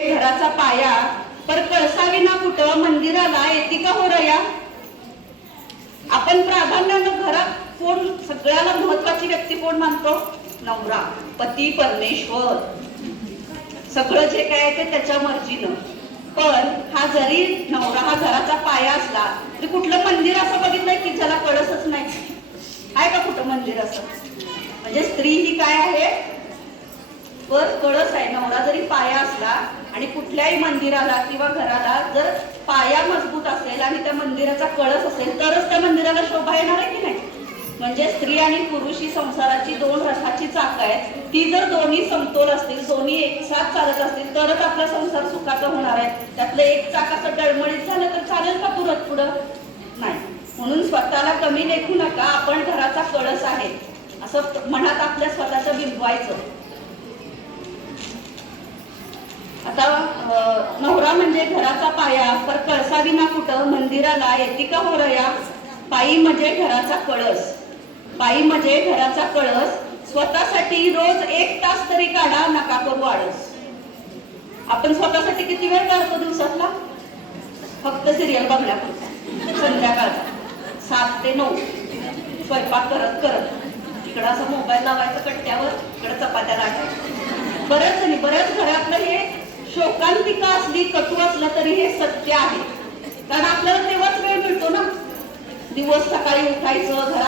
घराचा पाया पर कळसाविना कुठं? मंदिराला येते का हो रया आपण प्राधान्यानं घरात कोण सगळ्याला महत्वाची व्यक्ती कोण मानतो? नवरा पती परमेश्वर. सगळं जे काय आहे ते त्याच्या मर्जीनं. पण हा जरी नवरा हा घराचा पाया असला तरी कुठलं मंदिर असं बघितलंय की ज्याला कळसच नाही? आहे का कुठं मंदिर असं? म्हणजे स्त्री ही काय आहे? वर कळस आहे. नवरा जरी पाया असला आणि कुठल्याही मंदिराला किंवा घराला जर पाया मजबूत असेल आणि त्या मंदिराचा कळस असेल तरच त्या मंदिराला शोभा येणार आहे की नाही? म्हणजे स्त्री आणि पुरुष ही संसाराची दोन रथाची चाक आहेत ती जर दोन्ही समतोल असतील दोन्ही एक साथ चालत असतील तरच आपला संसार सुखाचा होणार आहे. त्यातलं एक चाक असं डळमळीत झालं तर चालेल का पुरत पुढं? नाही. म्हणून स्वतःला कमी लेखू नका. आपण घराचा कळस आहे. असं मनात आपल्या स्वतःचं बिंबवायचं. आता नवरा म्हणजे घराचा पाया पर कळसाविना कुठं मंदिराला येते का हो रया पायी म्हणजे घराचा कळस. पायी म्हणजे घराचा कळस स्वतःसाठी रोज एक तास तरी काढा नका करू आळस. आपण स्वतःसाठी किती वेळ काढतो दिवसातला? फक्त सिरियल बघण्यापुरता. संध्याकाळचा सात ते नऊ. स्वयंपाक करत करत. इकडं असं मोबाईल लावायचं कट्ट्यावर इकडं चपात्या लाटायच्या बऱ्याच जणी बऱ्याच घरात हे असली कटू असलं तरी हे सत्य आहे. कारण आपल्याला तेव्हाच वेळ मिळतो ना. दिवस सकाळी उठायचं घरात